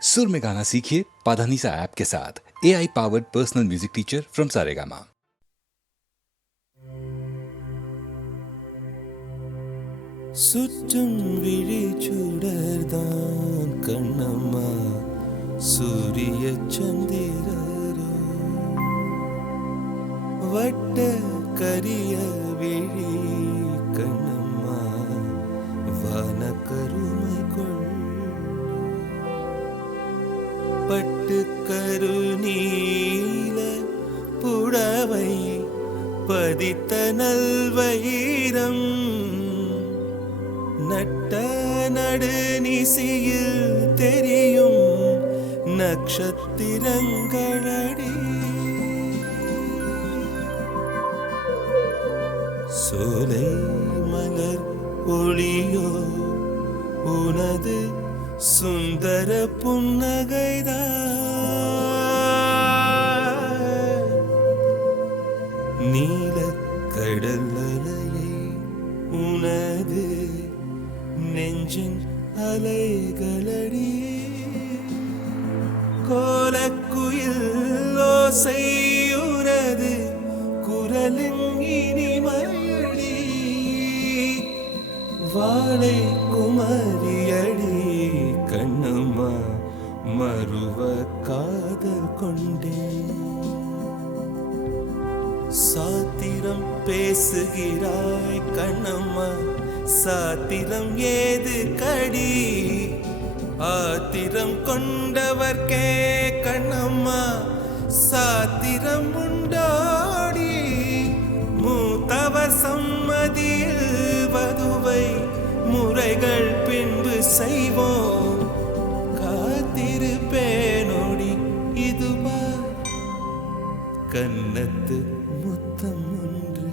सुर में गाना सीखिए पाधानीसा ऐप के साथ। AI powered personal music teacher from Saregama. சுற்றும் விழி சுடர்தான் கண்ணம்மா சூரிய சந்திரரோ வட்ட கரிய விழி கண்ணம்மா வான கருமை கொள் பட்டு கருநீல புடவை பதித்த நல்வயிரம் நட்ட நடுநிசியில் தெரியும் நட்சத்திரங்களடி சோலை மலர் ஒளியோ உனது சுந்தர புன்னகைதான் நீல கடல் அலையை உனது நெஞ்சின் அலைகளடி கோலக்குயில் ஓசையுனது குரலின் இனிமையடி வாழை குமரியடி கண்ணம்மா மறுவ காதல் கொண்டேன் சாத்திரம் பேசுகிறாய் கண்ணம்மா சாத்திரம் ஏது கடி ஆத்திரம் கொண்டவர்க்கே கண்ணம்மா சாத்திரம் உண்டாடி மூத்தவர் சம்மதியில் வதுவை முறைகள் பின்பு செய்வோம் காத்திருப்பேனோடி இதுவா கன்னத்து முத்தம் ஒன்று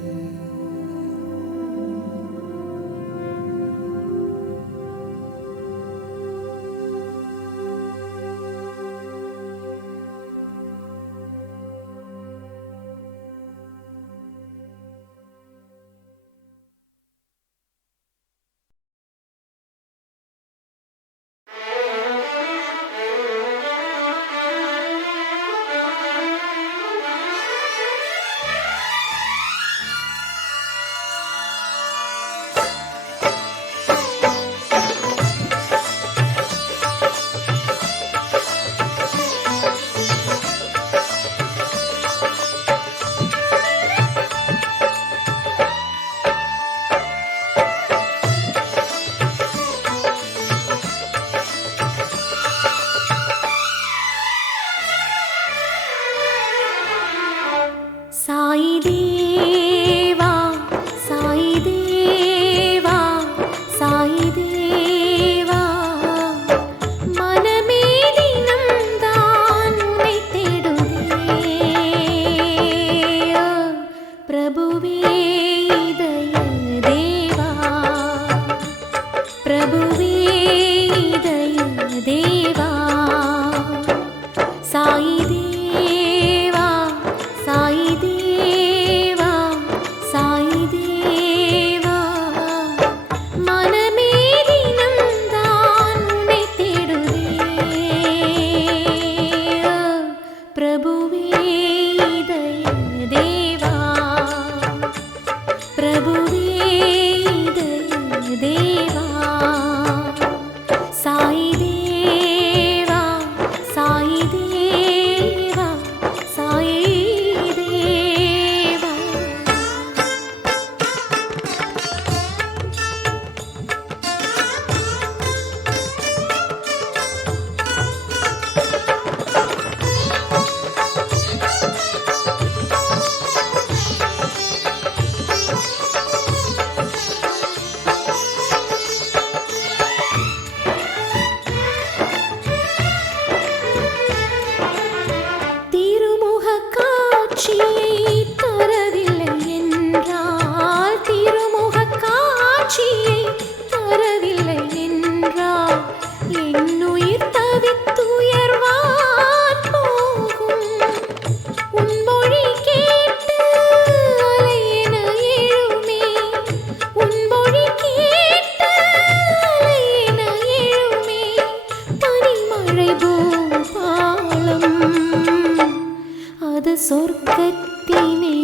சொர்க்கத்தினை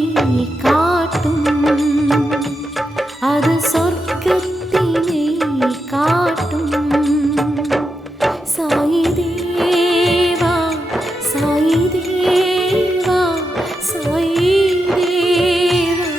காட்டும், அது சொர்க்கத்தினை காட்டும். சாயி தேவா சாயி தேவா சாயி தேவா.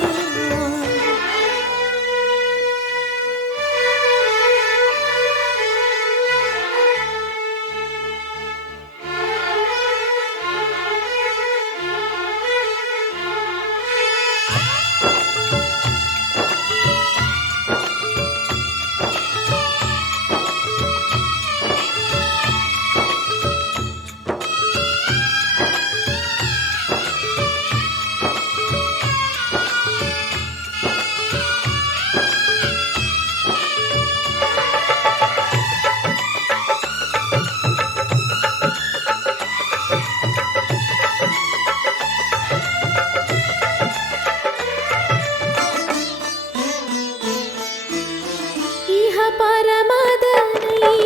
இஹ பரமதனை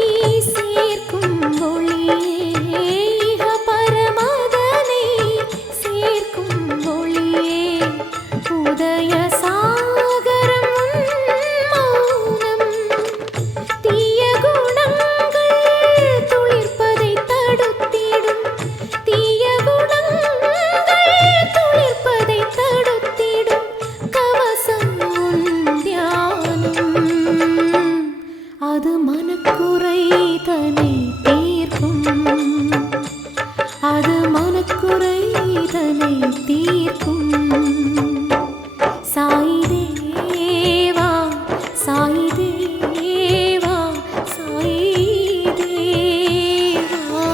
சேர்க்கும் ஒளியே, இஹ பரமதனை சேர்க்கும் ஒளியே, உதய சாகரம் மௌனம், தீய குணங்கள் துளிர்ப்பதை தடுத்திடும், தீய குணங்கள் துளிர்ப்பதை தடுத்திடும், கவசம் தியானம், அது மனக்குறை தனை தீர்க்கும், அது மனக்குறை தனை தீர்க்கும். சாயி தேவா சாயி தேவா சாயி தேவா.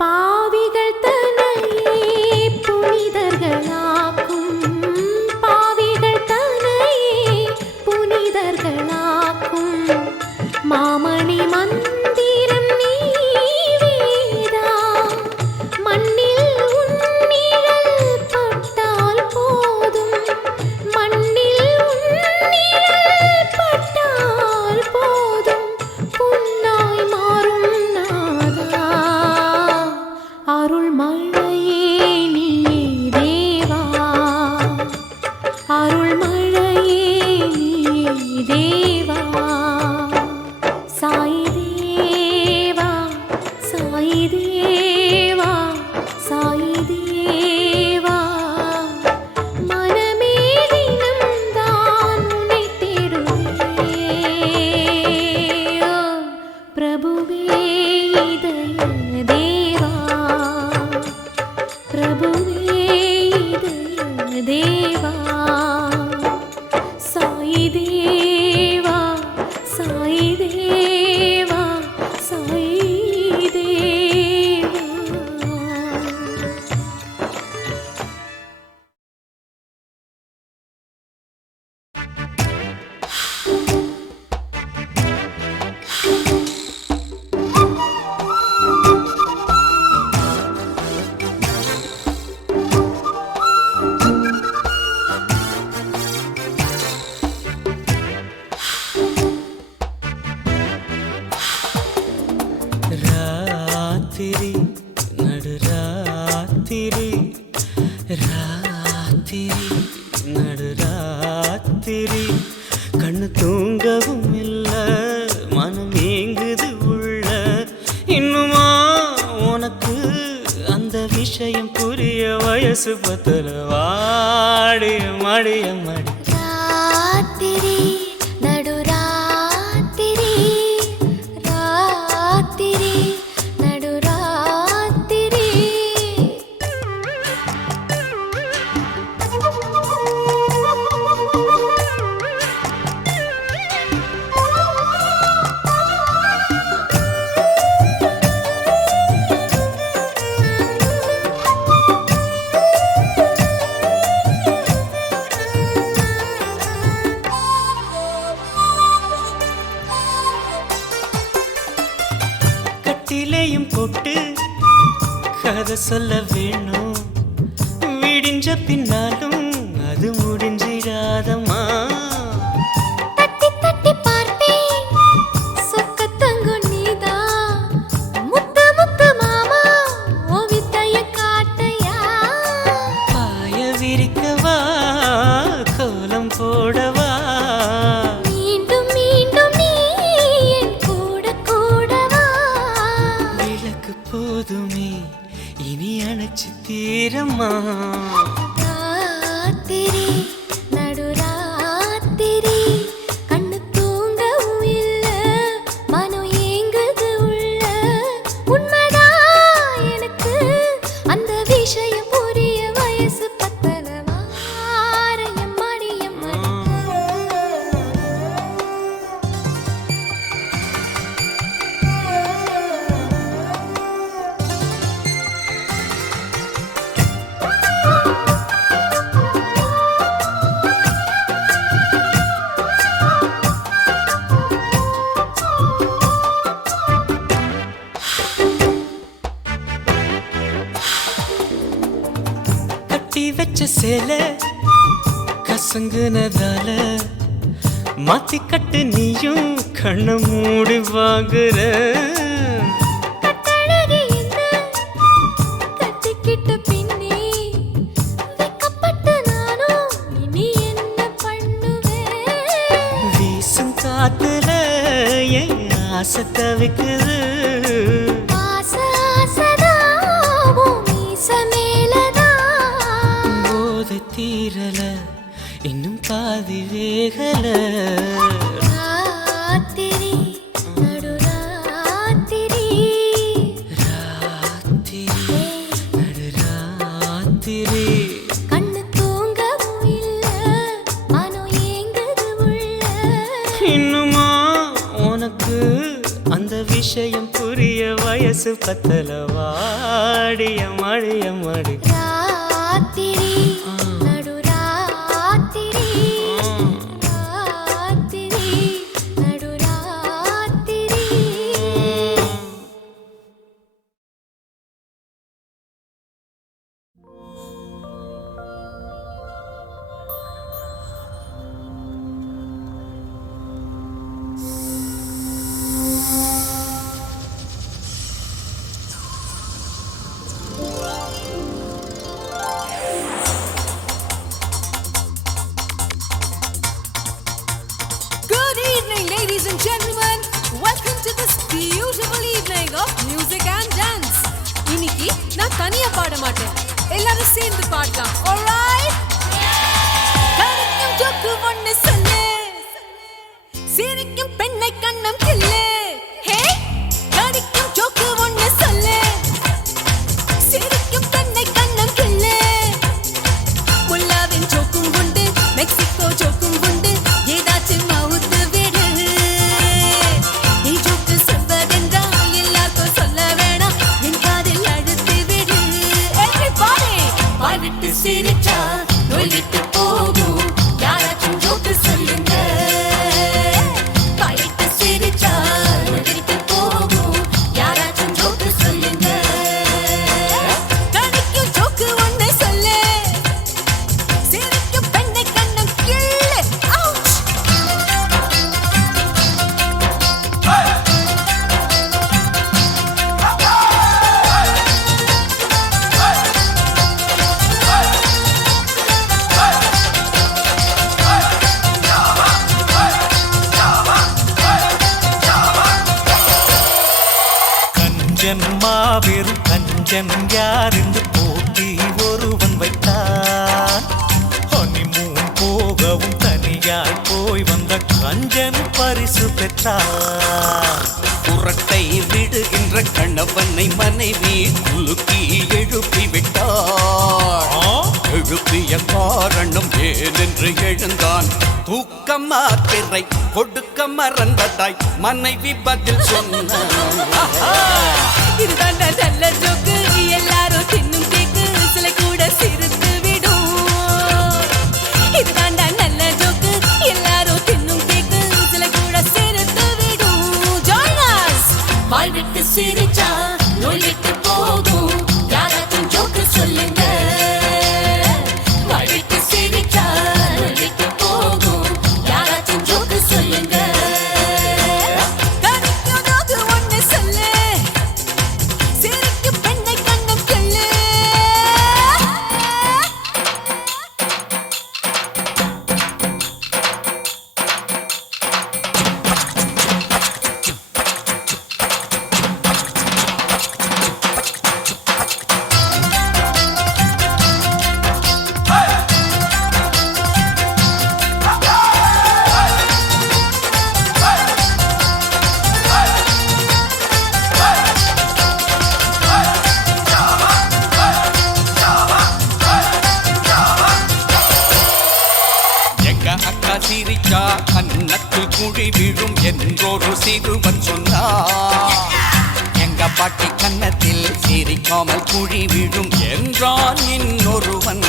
பாவிகள் தன்னையே புனிதர்களாக்கும், பாவிகள் தன்னையே புனிதர்களாக்கும், மாமணி மந்திரம் நீ வேதா, மண்ணில் உன் நிழல் பட்டால் போதும், மண்ணில் உன் நிழல் பட்டால் போதும், பொன்னாய் மாறும் நாதா, அருள் மழையே நீயே தேவா, அருள் மழையே நீயே தேவா. சாயி தேவா சாயி தேவா சாயி தேவா. மனமே தினம்தான் உன்னை தேடுவே, ஓ பிரபுவே இதய தேவா, பிரபுவே இதய தேவா. சாயி தேவா சாயி தேவா சாயி தேவா. ராத்திரி நடுராத்திரி, ராத்திரி நடுராத்திரி, கண்ணு தூங்கவும் இல்ல, மனம் ஏங்குது உள்ள, இன்னுமா உனக்கு அந்த விஷயம் புரிய வயசு பத்தல, வாடிய மடிய மடி. ராத்திரி நடுராத்திரி, ராத்திரி நடுராத்திரி. கதை சொல்ல வேணும், விடிஞ்ச பின்னாலும் அது முடிஞ்சிடாதம்மா. தட்டி தட்டி பார்ப்பேன் சொக்க தங்கம் நீதான், முத்து முத்து மாமா உன் வித்தைய காட்டையா. பாய விரிக்கவா கோலம் போடவா, மீண்டும் மீண்டும் நீ என் கூட கூடவா. விளக்கு போதுமே இனி அணைச்சு தீரம்மா. ராத்திரி நடுராத்திரி கண்ணு தூங்கவும் இல்ல, மனம் ஏங்குது உள்ள. உண்மைதான் எனக்கு அந்த விஷயம் புரிய, வயசு பத்தல வாரையம் மடியம் கட்டி வச்ச சேலை கசங்குனதால மாத்தி கட்டு நீயும் கண்ண மூடி வாங்குற. கட்டழகி என்ன கட்டிக்கிட்ட பின்னே வெக்கப்பட்டு நானும் இனி என்ன பண்ணுவேன். வீசும் காத்துல என் ஆசை தவிக்குது. ஆசை ஆசைதான் உன் மீச மேலதான். போதை தீரல இன்னும் பாதி வேகல. ராத்திரி நடுராத்திரி ராத்திரி நடுராத்திரி கண்ணு தூங்கவும் இல்ல, மனம் ஏங்குது உள்ள. இன்னுமா உனக்கு அந்த விஷயம் புரிய, வயசு பத்தல வாடிய மழைய மடி. ராத்திரி நடுராத்திரி ராத்திரி நடுராத்திரி. Good evening, ladies and gentlemen. Welcome to this beautiful evening of music and dance. இன்னைக்கு நான் தனியா பாட மாட்டேன், எல்லாரும் சேர்ந்து பாடலாம். Alright? கடிக்கும் ஜோக்கு ஒண்ணு சொல்லு, சிரிக்கும் பெண்ணை கண்ணம் கிள்ளு. ஹே, கடிக்கும் ஜோக்கு ஒண்ணு சொல்லு, சிரிக்கும் பெண்ணை கண்ணம் கிள்ளு. முல்லாவின் ஜோக்கும் உண்டு, மெக்சிகோ ஜோக்கும் உண்டு, ஏதாச்சும் மவுத்து விடு. நீ ஜோக்கு சொல்வதென்றால் எல்லாருக்கும் சொல்ல வேணாம், என் காதில் அழுத்து விடு. Everybody, வாய் விட்டு சிரிச்சா நோய் விட்டு போகும், யாராச்சும் ஜோக்கு சொல்லுங்க. வாய் விட்டு சிரிச்சா நோய் விட்டு போகும், யாராச்சும் ஜோக்கு சொல்லுங்க. கடிக்கும் ஜோக்கு ஒண்ணு சொல்லு, சிரிக்கும் பெண்ணை கண்ணம் கிள்ளு. Ouch! கஞ்சன் மாபெரும் கஞ்சன் யாரென்று போட்டி ஒருவன் வைத்தான். ஹனிமூன் போகவும் தனியாய் போய் வந்த கஞ்சன் பரிசு பெற்றான். புரட்டை விடுகின்ற கணவனை மனைவி குலுக்கி எழுப்பி விட்டார். எழுப்பிய காரணம் ஏனென்று எழுந்தான். தூக்கம் மாத்திரை கொடுக்க மறந்ததாய் மனைவி பதில் சொன்னார். இதுதான் நல்ல ஜோக்கு, எல்லாரும் தின்னும் கேக்கு, சில கூட சிரித்து விடும். இதுதான் நல்ல ஜோக்கு, எல்லாரும் தின்னும் கேக்கு, சில கூட சிரித்து விடும். Join us! வாய் விட்டு சிரிச்சா நோய் விட்டு போகும், யாராச்சும் குழி விழும் என்றொரு சிறுவன் சொன்னார். எங்க பாட்டி கன்னத்தில் சிரிக்காமல் குழி விழும் என்றான் இன்னொருவன்.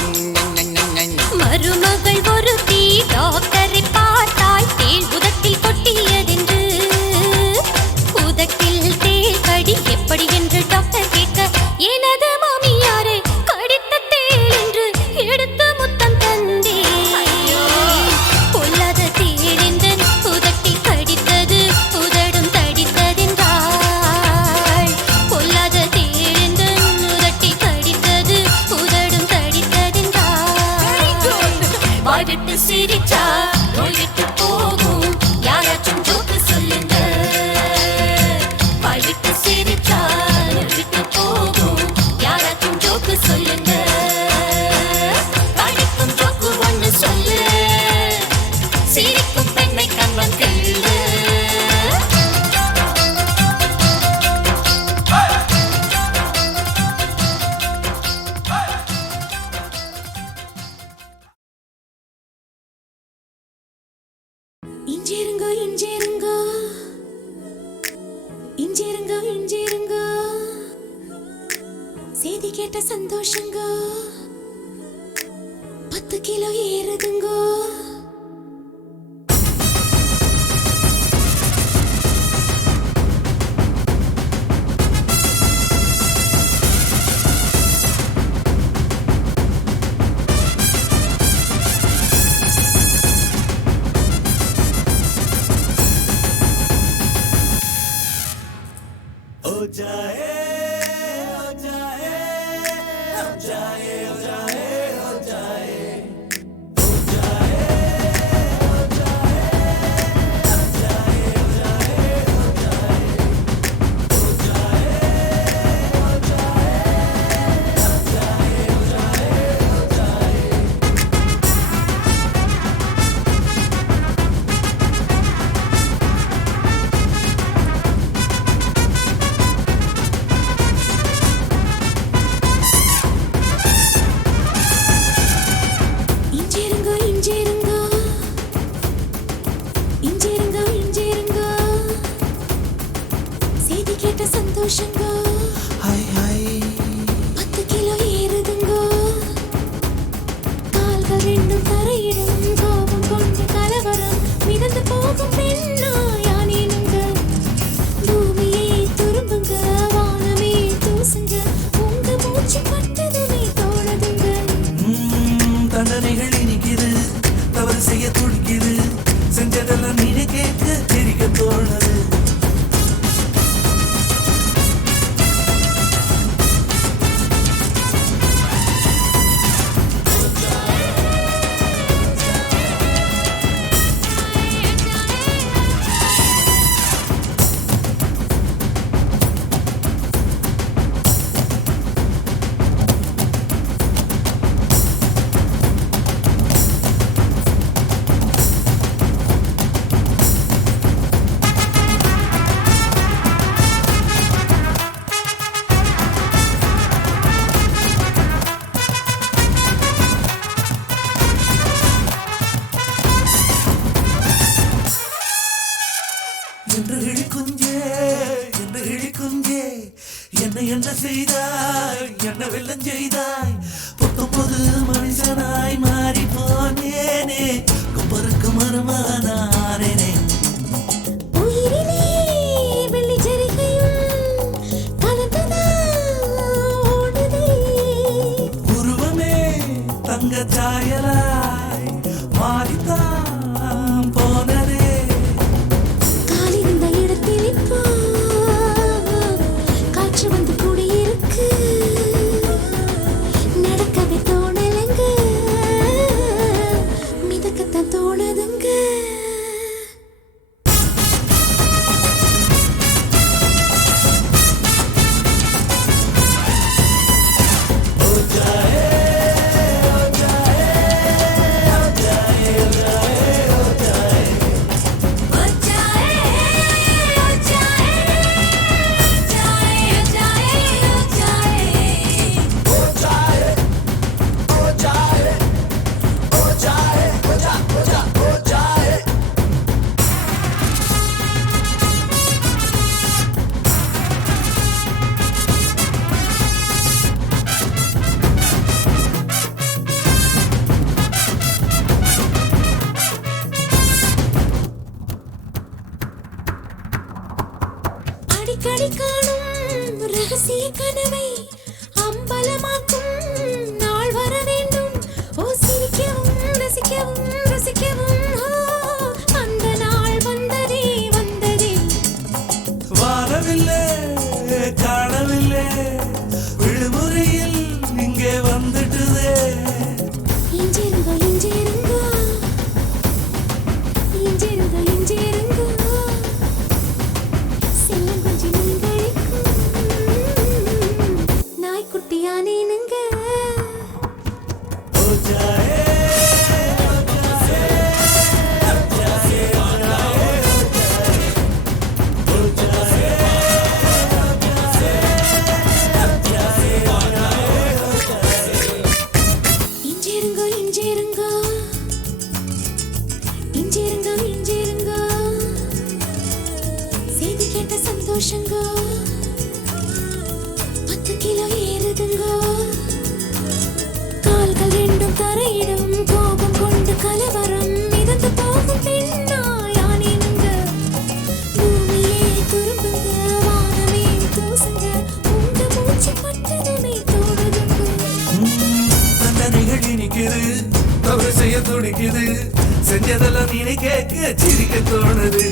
மருமகள் ஒருத்தி டாக்டரை பார்த்தாள், தேள் உதட்டில் கொட்டியதென்று. உதட்டில் தேள் கடி எப்படி என்று டாக்டர் கேட்க, எனது மாமியாரை கடித்த தேள் என்று எடுத்து முத்தம் தந்தே. பொல்லாத தேள் என்றன் உதட்டில் கடித்தது, உதடும் தடித்ததென்றாள். பொல்லாத தேள் என்றன் உதட்டில் கடித்தது, உதடும் தடித்ததென்றாள். வாய் விட்டு சிரிச்சா நோய் விட்டு போகும், யாராச்சும் ஜோக்கு சொல்லுங்க. வாய் விட்டு சிரிச்சா நோய் விட்டு போகும், யாராச்சும் ஜோக்கு சொல்லுங்க. கடிக்கும் ஜோக்கு ஒன்று சொல்லு, சிரிக்கும் பெண்ணை கண்ணம் கிள்ளு. இஞ்சிருங்கோ இஞ்சிருங்கோ இஞ்சிருங்கோ இஞ்சிருங்கோ, செய்தி கேட்ட சந்தோஷங்கோ, 10 கிலோ ஏறுதுங்கோ. சந்தோஷங்கோ, 10 கிலோ ஏறுதுங்கோ. கால்கள் ரெண்டும் தரையிடும், கோபம் கொண்டு கலவரம் மிதந்து போகும் பெண்ணா யானேனுங்க. பூமியை துரும்புங்க, வானமே தூசுங்க, உங்க மூச்சு பட்டதுமே தோணுதுங்க. தண்டனைகள் இனிக்குது, தவறு செய்ய துடிக்குது, செஞ்சதெல்லாம் நீனே கேட்க சிரிக்க தோணுது. என்ன செய்தாய், என்ன வெள்ளம் செய்தாய், 19 மனுஷனாய் மாறி போனேனே, கும்பருக்கு மருமானானேனே. உயிரிலே வெள்ளி ஜரிகையும் கலந்ததா ஓடுதே. உருவமே தங்க சாயலாய் மாறித்தான் போனதே. காலிருந்த இடத்தில் இப்போ காற்று வந்து கூடியிருக்கு. நடக்கவே தோணலங்க, மிதக்கத்தான் தோணுதுங்க. ஓ ஜாயே, ஓ ஜாயே, ஓ ஜாயே, ஓ ஜாயே. செய்ய துடிக்குது செஞ்சதெல்லாம் நீனே கேட்க சிரிக்க தோணுது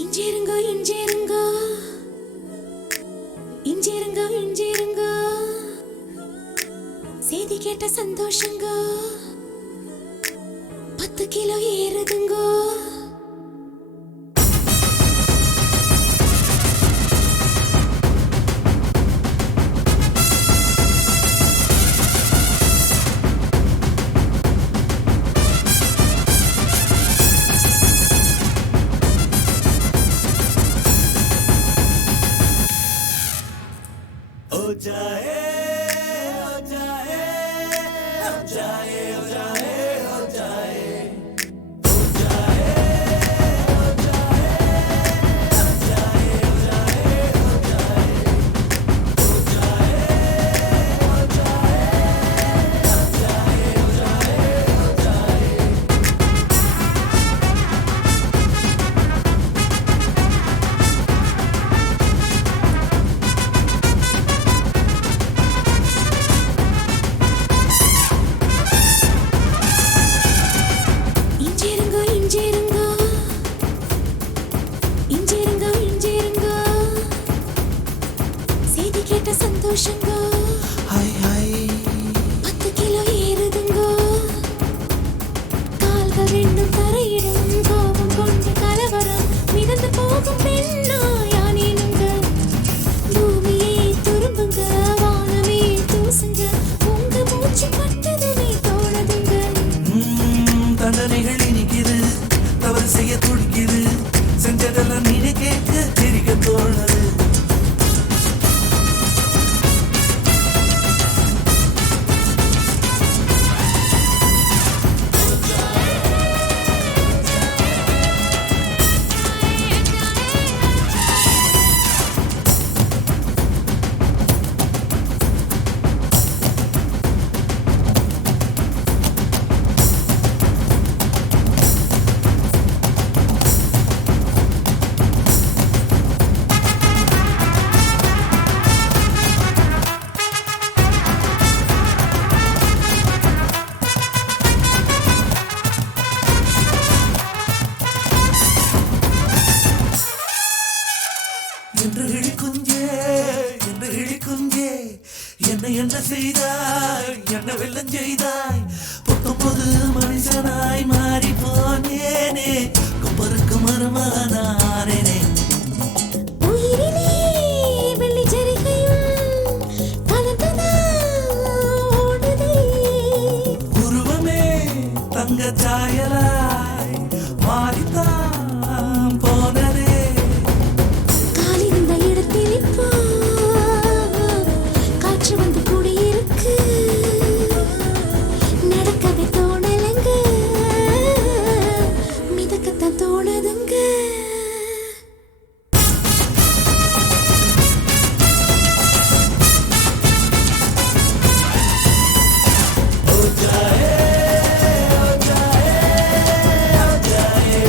இஞ்சிருங்கோ இஞ்சிருங்கோ இஞ்சிருங்கோ இஞ்சிருங்கோ செய்தி கேட்ட சந்தோஷங்கோ 10 கிலோ ஏறுதுங்கோ சந்தோஷங்கோ 10 கிலோ ஏறுதுங்கோ கால்கள் ரெண்டும் தரையிடும் கோபம் கொண்டு கலவரம் மிதந்து போகும் பெண்ணா யானேனுங்க பூமியே துரும்புங்க வானமே தூசுங்க உங்க மூச்சு பட்டதுமே தோணுதுங்க தண்டனைகள் இனிக்குது தவறு செய்ய துடிக்குது செஞ்சதெல்லாம் நீனே கேட்க சிரிக்க தோணுது என்ன செய்தாய் என்ன வெள்ளம் செய்தாய் 19 மனுஷனாய் மாறி போனேனே கொப்பருக்கு மருமானானே உயிரிலே வெள்ளி ஜரிகையும் கலந்ததா ஓடுதே உருவமே தங்க சாயலாய் மாறித்தான் போனதே காலிருந்த இடத்தில் இப்போ வந்து கூடியிருக்கு நடக்கவே தோணலங்க மிதக்கத்தான் தோணுதுங்க ஓ ஜாயே ஓ ஜாயே ஓ ஜாயே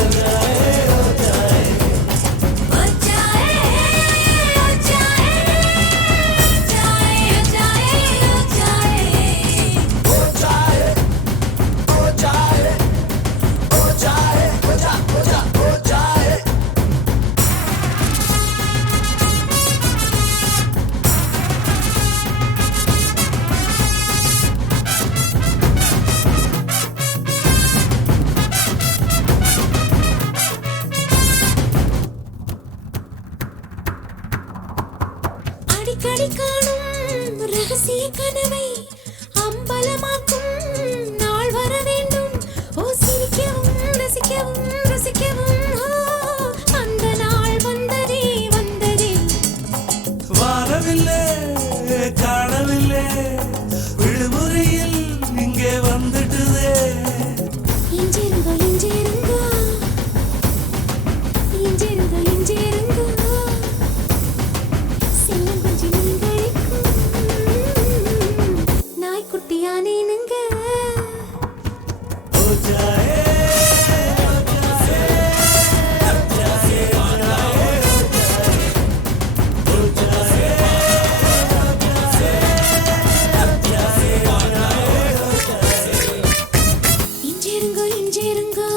இஞ்சிருங்கோ இஞ்சிருங்கோ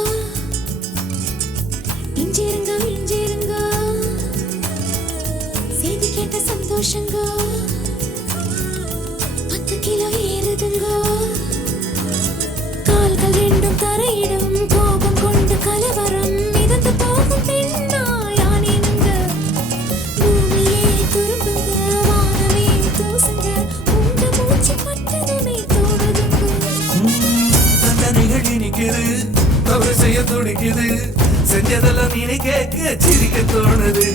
இஞ்சிருங்கோ இஞ்சிருங்கோ செய்தி கேட்ட சந்தோஷங்கோ 10 கிலோ ஏறுதுங்கோ கால்கள் ரெண்டும் தரையிடும் கோபம் கொண்டு கலவரம் மிதந்து போகும் பெண்ணாயானேனுங்க பூமியே துரும்புங்க வானமே தூசுங்க உங்க மூச்சு பட்டதுமே தோணுதுங்க தண்டனைகள் இனிக்குது தவறு செய்ய துடிக்குது செஞ்சதெல்லாம் நீ கேட்க சிரிக்க தோணுது